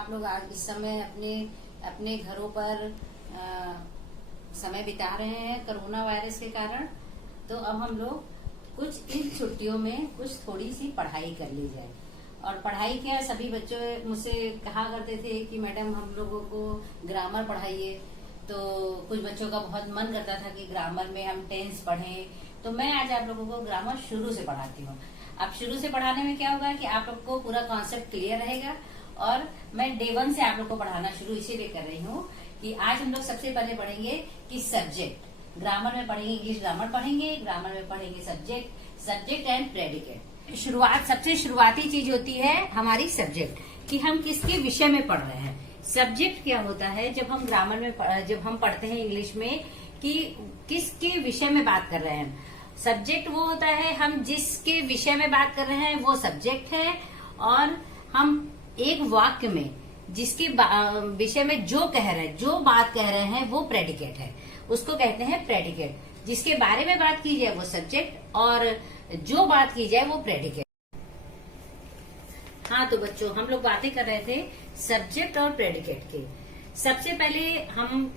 आप लोग आज इस समय अपने अपने घरों पर समय बिता रहे हैं कोरोना वायरस के कारण। तो अब हम लोग कुछ इन छुट्टियों में कुछ थोड़ी सी पढ़ाई कर ली जाए। और पढ़ाई क्या, सभी बच्चों मुझसे कहा करते थे कि मैडम हम लोगों को ग्रामर पढ़ाइए। तो कुछ बच्चों का बहुत मन करता था कि ग्रामर में हम टेंस पढ़ें। तो मैं आज आप लोगों को ग्रामर शुरू से पढ़ाती हूँ। अब शुरू से पढ़ाने में क्या होगा कि आप लोग को पूरा कॉन्सेप्ट क्लियर रहेगा। और मैं डे 1 से आप लोग को पढ़ाना शुरू इसीलिए कर रही हूँ कि आज हम लोग सबसे पहले पढ़ेंगे कि सब्जेक्ट। ग्रामर में पढ़ेंगे, इंग्लिश ग्रामर पढ़ेंगे, ग्रामर में पढ़ेंगे सब्जेक्ट एंड प्रेडिकेट। सबसे शुरुआती चीज होती है हमारी सब्जेक्ट, कि हम किसके विषय में पढ़ रहे हैं। सब्जेक्ट क्या होता है, जब हम ग्रामर में जब हम पढ़ते हैं इंग्लिश में कि किसके विषय में बात कर रहे हैं। सब्जेक्ट वो होता है हम जिसके विषय में बात कर रहे हैं वो सब्जेक्ट है। और हम एक वाक्य में जिसके विषय में जो कह रहे हैं, जो बात कह रहे हैं वो प्रेडिकेट है, उसको कहते हैं प्रेडिकेट। जिसके बारे में बात की जाए वो सब्जेक्ट और जो बात की जाए वो प्रेडिकेट। हाँ तो बच्चों, हम लोग बातें कर रहे थे सब्जेक्ट और प्रेडिकेट की। सबसे पहले हम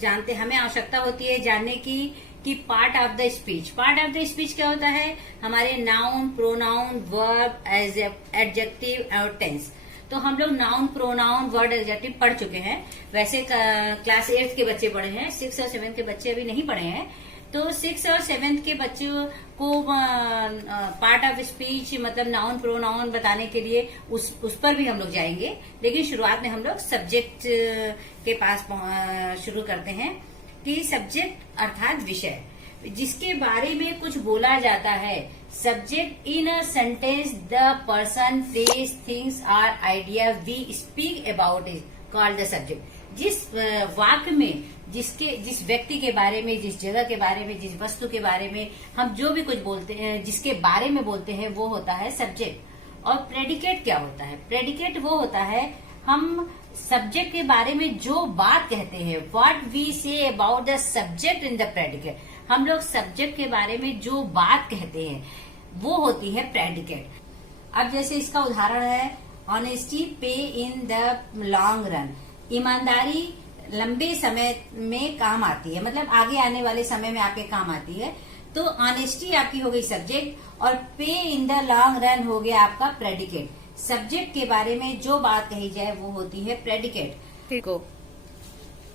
जानते, हमें आवश्यकता होती है जानने की कि part of the speech. Part of the speech क्या होता है, हमारे नाउन, प्रोनाउन, वर्ब, एडजेक्टिव और टेंस। तो हम लोग नाउन, प्रोनाउन, वर्ड, एडजेक्टिव पढ़ चुके हैं। वैसे क्लास 8 के बच्चे पढ़े हैं, 6 और 7 के बच्चे अभी नहीं पढ़े हैं। तो 6 और 7 के बच्चों को पार्ट ऑफ स्पीच मतलब नाउन, प्रोनाउन बताने के लिए उस पर भी हम लोग जाएंगे। लेकिन शुरुआत में हम लोग सब्जेक्ट के पास शुरू करते हैं कि सब्जेक्ट अर्थात विषय, जिसके बारे में कुछ बोला जाता है। Subject in a sentence the person, place, things or idea we speak about is called the subject. जिस वाक्य में जिस व्यक्ति के बारे में, जिस जगह के बारे में, जिस वस्तु के बारे में हम जो भी कुछ बोलते हैं, जिसके बारे में बोलते हैं वो होता है सब्जेक्ट। और प्रेडिकेट क्या होता है, प्रेडिकेट वो होता है हम सब्जेक्ट के बारे में जो बात कहते हैं, what we say about the subject in the predicate. हम लोग सब्जेक्ट के बारे में जो बात कहते हैं वो होती है प्रेडिकेट। अब जैसे इसका उदाहरण है, ऑनेस्टी पे इन द लॉन्ग रन। ईमानदारी लंबे समय में काम आती है, मतलब आगे आने वाले समय में आपके काम आती है। तो ऑनेस्टी आपकी हो गई सब्जेक्ट और पे इन द लॉन्ग रन हो गया आपका प्रेडिकेट। सब्जेक्ट के बारे में जो बात कही जाए वो होती है प्रेडिकेट। ठीक हो?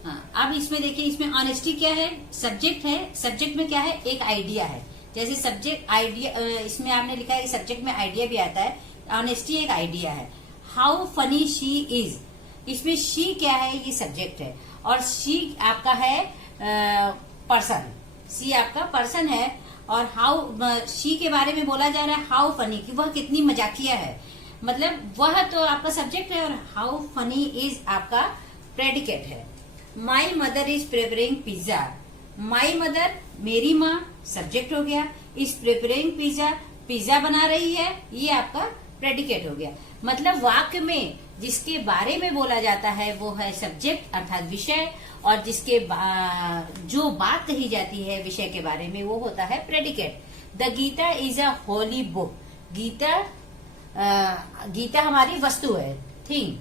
हाँ, अब इसमें देखिए, इसमें ऑनेस्टी क्या है, सब्जेक्ट है। सब्जेक्ट में क्या है, एक आइडिया है। जैसे सब्जेक्ट आइडिया, इसमें आपने लिखा है कि सब्जेक्ट में आइडिया भी आता है। ऑनेस्टी एक आइडिया है। हाउ फनी शी इज, इसमें शी क्या है, ये सब्जेक्ट है। और शी आपका है पर्सन, सी आपका पर्सन है। और हाउ, शी के बारे में बोला जा रहा है हाउ फनी, कि वह कितनी मजाकिया है, मतलब वह तो आपका सब्जेक्ट है। और हाउ फनी इज आपका प्रेडिकेट है। My mother is preparing pizza. My mother मेरी माँ सब्जेक्ट हो गया, इज प्रिपेयरिंग पिज्जा पिज्जा बना रही है, ये आपका प्रेडिकेट हो गया। मतलब वाक्य में जिसके बारे में बोला जाता है वो है सब्जेक्ट अर्थात विषय। और जिसके जो बात कही जाती है विषय के बारे में वो होता है predicate. The Gita is a holy book. Gita हमारी वस्तु है, थिंग।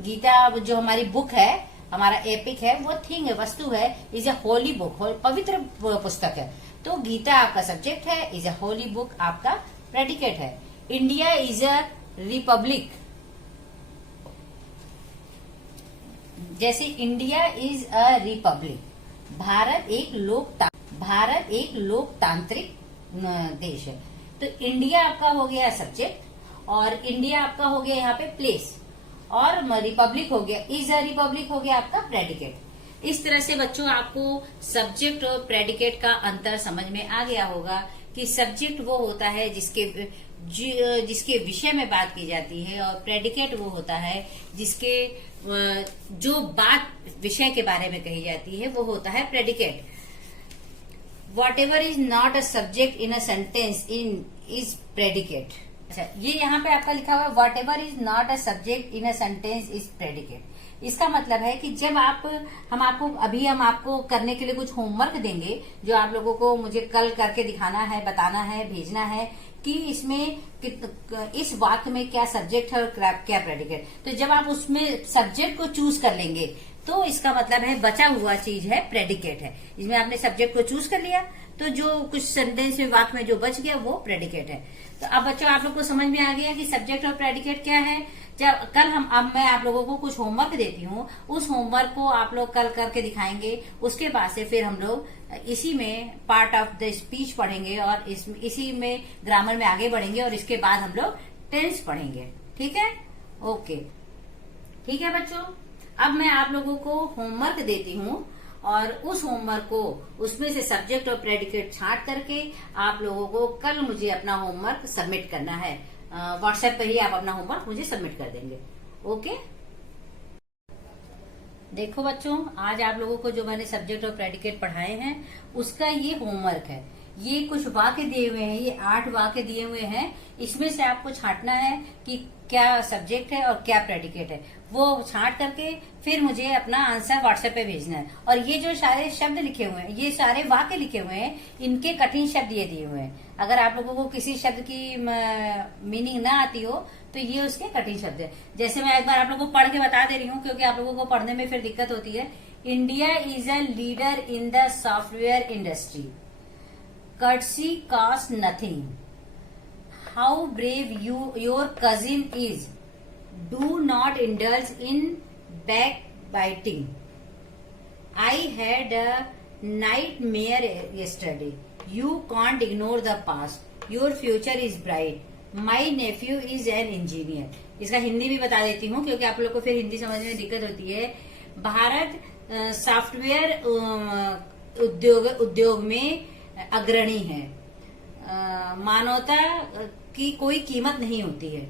गीता जो हमारी बुक है, हमारा एपिक है, वो थिंग है, वस्तु है। इज अ होली बुक, पवित्र पुस्तक है। तो गीता आपका सब्जेक्ट है, इज अ होली बुक आपका प्रेडिकेट है। India is a republic. जैसे India is a republic, Bharat एक लोकतांत्रिक देश है। तो इंडिया आपका हो गया सब्जेक्ट और इंडिया आपका हो गया यहाँ पे प्लेस, और रिपब्लिक हो गया, इज अ रिपब्लिक हो गया आपका प्रेडिकेट। इस तरह से बच्चों आपको सब्जेक्ट और प्रेडिकेट का अंतर समझ में आ गया होगा कि सब्जेक्ट वो होता है जिसके विषय में बात की जाती है, और प्रेडिकेट वो होता है जिसके जो बात विषय के बारे में कही जाती है वो होता है predicate. Whatever is not a subject in a sentence is predicate। अच्छा, ये यहाँ पे आपका लिखा हुआ है whatever is not a subject in a sentence is predicate। इसका मतलब है कि जब हम आपको करने के लिए कुछ होमवर्क देंगे, जो आप लोगों को मुझे कल करके दिखाना है, बताना है, भेजना है कि इसमें इस वाक्य में क्या सब्जेक्ट है और क्या प्रेडिकेट। तो जब आप उसमें सब्जेक्ट को चूज कर लेंगे तो इसका मतलब है बचा हुआ चीज है प्रेडिकेट है। इसमें आपने सब्जेक्ट को चूज कर लिया तो जो कुछ सेंटेंस में वाक्य में जो बच गया वो प्रेडिकेट है। तो अब बच्चों आप लोग को समझ में आ गया कि सब्जेक्ट और प्रेडिकेट क्या है। जब कल अब मैं आप लोगों को कुछ होमवर्क देती हूँ, उस होमवर्क को आप लोग कल करके दिखाएंगे। उसके बाद से फिर हम लोग इसी में पार्ट ऑफ द स्पीच पढ़ेंगे और इसी में ग्रामर में आगे बढ़ेंगे और इसके बाद हम लोग टेंस पढ़ेंगे। ठीक है, ओके, ठीक है बच्चों। अब मैं आप लोगों को होमवर्क देती हूँ और उस होमवर्क को उसमें से सब्जेक्ट और प्रेडिकेट छांट करके आप लोगों को कल मुझे अपना होमवर्क सबमिट करना है। व्हाट्सएप पे ही आप अपना होमवर्क मुझे सबमिट कर देंगे। ओके, देखो बच्चों, आज आप लोगों को जो मैंने सब्जेक्ट और प्रेडिकेट पढ़ाए हैं उसका ये होमवर्क है। ये कुछ वाक्य दिए हुए हैं, ये 8 वाक्य दिए हुए हैं। इसमें से आपको छांटना है कि क्या सब्जेक्ट है और क्या प्रेडिकेट है। वो छांट करके फिर मुझे अपना आंसर व्हाट्सएप पे भेजना है। और ये जो सारे शब्द लिखे हुए हैं, ये सारे वाक्य लिखे हुए हैं, इनके कठिन शब्द ये दिए हुए हैं। अगर आप लोगों को किसी शब्द की मीनिंग ना आती हो तो ये उसके कठिन शब्द है। जैसे मैं एक बार आप लोगों को पढ़ के बता दे रही हूँ क्योंकि आप लोगों को पढ़ने में फिर दिक्कत होती है। India is a leader in the software industry. Courtesy costs nothing. How brave your cousin is. Do not indulge in backbiting. I had a nightmare yesterday. You can't ignore the past. Your future is bright. My nephew is an engineer. इसका हिंदी भी बता देती हूँ क्योंकि आप लोग को फिर हिंदी समझने में दिक्कत होती है। भारत सॉफ्टवेयर उद्योग में अग्रणी है। मानवता की कोई कीमत नहीं होती है।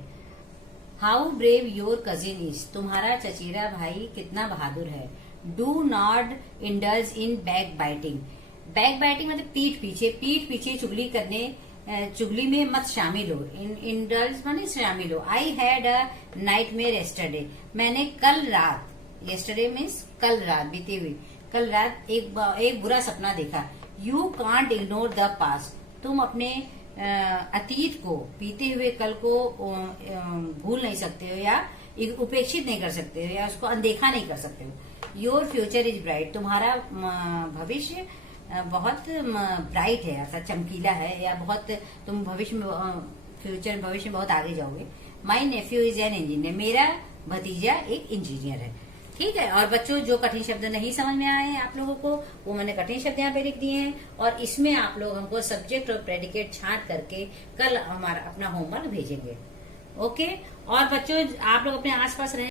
How brave your cousin is. तुम्हारा चचेरा भाई कितना बहादुर है। Do not indulge in back biting. Back biting मतलब पीठ पीछे चुगली करने, चुगली में मत शामिल हो। इंडल्ज माने शामिल हो। I had a nightmare yesterday. मैंने कल रात, यस्टरडे मीन्स कल रात, बीती हुई कल रात एक बुरा सपना देखा। You can't ignore the past. तुम अपने अतीत को, बीते हुए कल को भूल नहीं सकते हो या उपेक्षित नहीं कर सकते हो या उसको अनदेखा नहीं कर सकते हो। Your future is bright. तुम्हारा भविष्य बहुत ब्राइट है, ऐसा चमकीला है या बहुत तुम भविष्य में बहुत आगे जाओगे। माई नेफ्यू इज एन इंजीनियर। मेरा भतीजा एक इंजीनियर है। ठीक है, और बच्चों जो कठिन शब्द नहीं समझ में आए आप लोगों को वो मैंने कठिन शब्द यहाँ पे लिख दिए हैं और इसमें आप लोग हमको सब्जेक्ट और प्रेडिकेट छांट करके कल हमारा अपना होमवर्क भेजेंगे। ओके, और बच्चों आप लोग अपने आसपास रहे